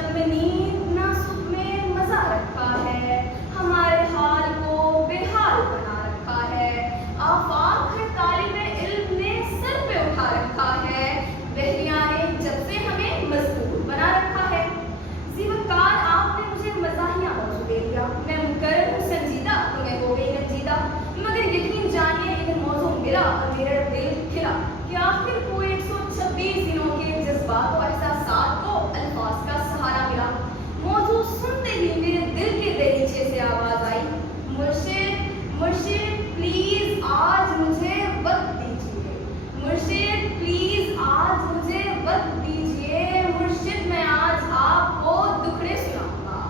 शब में नींद ना सुख में मजा रखा है, हमारे हाल को बेहाल बना रखा है। आफाक है तालिबे इल्म ने सर पे उठा रखा है, बहरिया ने जब से हमें मजबूर बना रखा है। ज़ीवकार आपने मुझे मज़ाहिया मौजू दे दिया, मैं मुकर्रर हूँ संजीदा तो मैं हो गई रंजीदा। मगर यकीन जानिए इन्हें मौजू मिला और मेरा दिल खिला कि आखिर को 126 दिनों के जज्बात और एहसासात को अल्फाज का सहारा मिला। मौजू सुनते ही मेरे दिल के दरीचे से आवाज आई, मुर्शिद मुर्शिद प्लीज आज मुझे वक्त दीजिए, मुर्शिद प्लीज आज मुझे वक्त दीजिए, मुर्शिद मैं आज आपको दुखड़े सुनाऊंगा।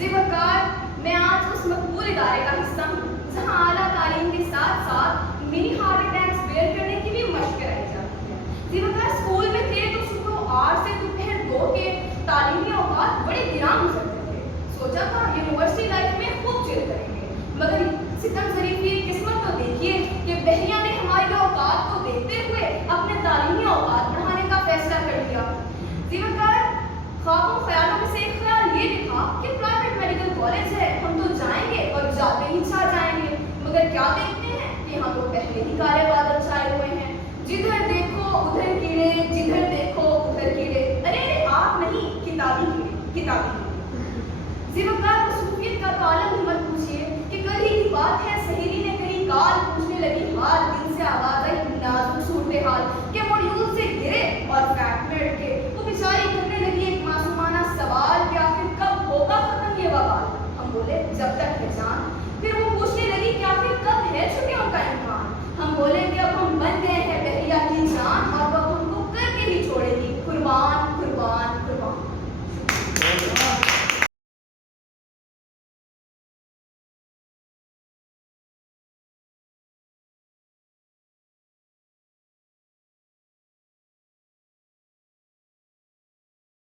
ज़ीवकार मैं आज उस मकबूल इदारे का हिस्सा हूँ जहाँ आला तालीम के साथ साथ मिनी हार्ट अटैक्स बेयर करने की भी मशक कराई जाती है। ज़ीवकार स्कूल में थे तो सुबह 8 से दोपहर 2 के तालीमी औकात बड़े गिराम गुजरते थे। सोचा था यूनिवर्सिटी लाइफ में खूब चिल करेंगे, मगर सितम ज़रीफ की किस्मत तो देखिए कि बहरिया ने हमारी औकात को देखते हुए अपने तालीमी औकात बढ़ाने का फैसला कर लिया। ज़ीवकार ख्वाबों ख्यालों में से एक ख्याल ये भी था कि प्राइवेट मेडिकल कॉलेज है, हम तो जाएंगे और जाते ही छा जाएंगे। मगर क्या देखते हैं कि यहाँ तो पहले ही काले बादल छाए हुए हैं, जिधर देखो उधर कीड़े, जिधर देखो उधर कीड़े। अरे आप नहीं, किताबी कीड़े, किताबी कीड़े। ज़ीवकार मसरूफियत का तो आलम ही मत पूछिए कि कल ही की बात है, सहेली ने कहीं काल पूछने लगी हाल, दिल से आवाज आई नाजुक सूरत हाल के मॉड्यूल से गिरे और फैक्ट में अटके। वो बेचारी